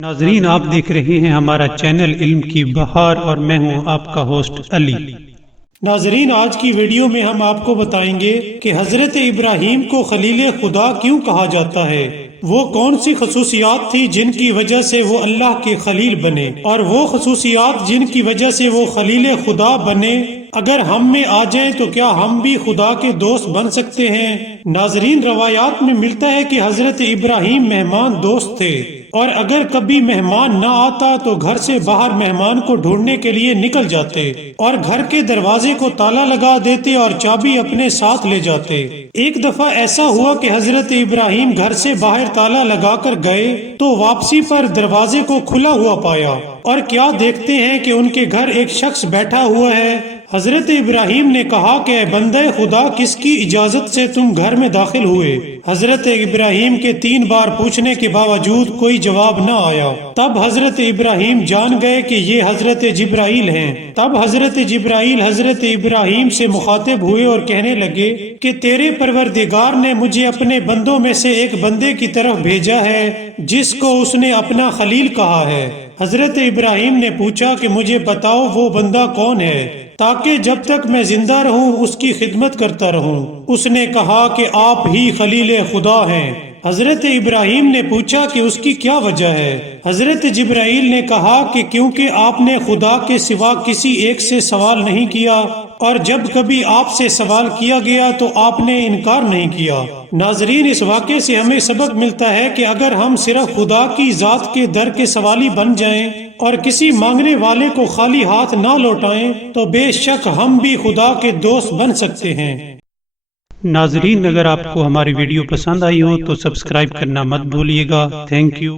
ناظرین، آپ دیکھ رہے ہیں ہمارا چینل علم کی بہار اور میں ہوں آپ کا ہوسٹ علی۔ ناظرین، آج کی ویڈیو میں ہم آپ کو بتائیں گے کہ حضرت ابراہیم کو خلیل خدا کیوں کہا جاتا ہے، وہ کون سی خصوصیات تھی جن کی وجہ سے وہ اللہ کے خلیل بنے، اور وہ خصوصیات جن کی وجہ سے وہ خلیل خدا بنے اگر ہم میں آ جائیں تو کیا ہم بھی خدا کے دوست بن سکتے ہیں؟ ناظرین، روایات میں ملتا ہے کہ حضرت ابراہیم مہمان دوست تھے، اور اگر کبھی مہمان نہ آتا تو گھر سے باہر مہمان کو ڈھونڈنے کے لیے نکل جاتے اور گھر کے دروازے کو تالا لگا دیتے اور چابی اپنے ساتھ لے جاتے۔ ایک دفعہ ایسا ہوا کہ حضرت ابراہیم گھر سے باہر تالا لگا کر گئے تو واپسی پر دروازے کو کھلا ہوا پایا، اور کیا دیکھتے ہیں کہ ان کے گھر ایک شخص بیٹھا ہوا ہے۔ حضرت ابراہیم نے کہا کہ اے بندے خدا، کس کی اجازت سے تم گھر میں داخل ہوئے؟ حضرت ابراہیم کے 3 بار پوچھنے کے باوجود کوئی جواب نہ آیا۔ تب حضرت ابراہیم جان گئے کہ یہ حضرت جبرائیل ہیں۔ تب حضرت جبرائیل حضرت ابراہیم سے مخاطب ہوئے اور کہنے لگے کہ تیرے پروردگار نے مجھے اپنے بندوں میں سے ایک بندے کی طرف بھیجا ہے جس کو اس نے اپنا خلیل کہا ہے۔ حضرت ابراہیم نے پوچھا کہ مجھے بتاؤ وہ بندہ کون ہے تاکہ جب تک میں زندہ رہوں اس کی خدمت کرتا رہوں۔ اس نے کہا کہ آپ ہی خلیل خدا ہیں۔ حضرت ابراہیم نے پوچھا کہ اس کی کیا وجہ ہے؟ حضرت جبرائیل نے کہا کہ کیونکہ آپ نے خدا کے سوا کسی ایک سے سوال نہیں کیا، اور جب کبھی آپ سے سوال کیا گیا تو آپ نے انکار نہیں کیا۔ ناظرین، اس واقعے سے ہمیں سبق ملتا ہے کہ اگر ہم صرف خدا کی ذات کے در کے سوالی بن جائیں اور کسی مانگنے والے کو خالی ہاتھ نہ لوٹائیں تو بے شک ہم بھی خدا کے دوست بن سکتے ہیں۔ ناظرین، اگر آپ کو ہماری ویڈیو پسند آئی ہو تو سبسکرائب کرنا مت بھولیے گا۔ Thank you.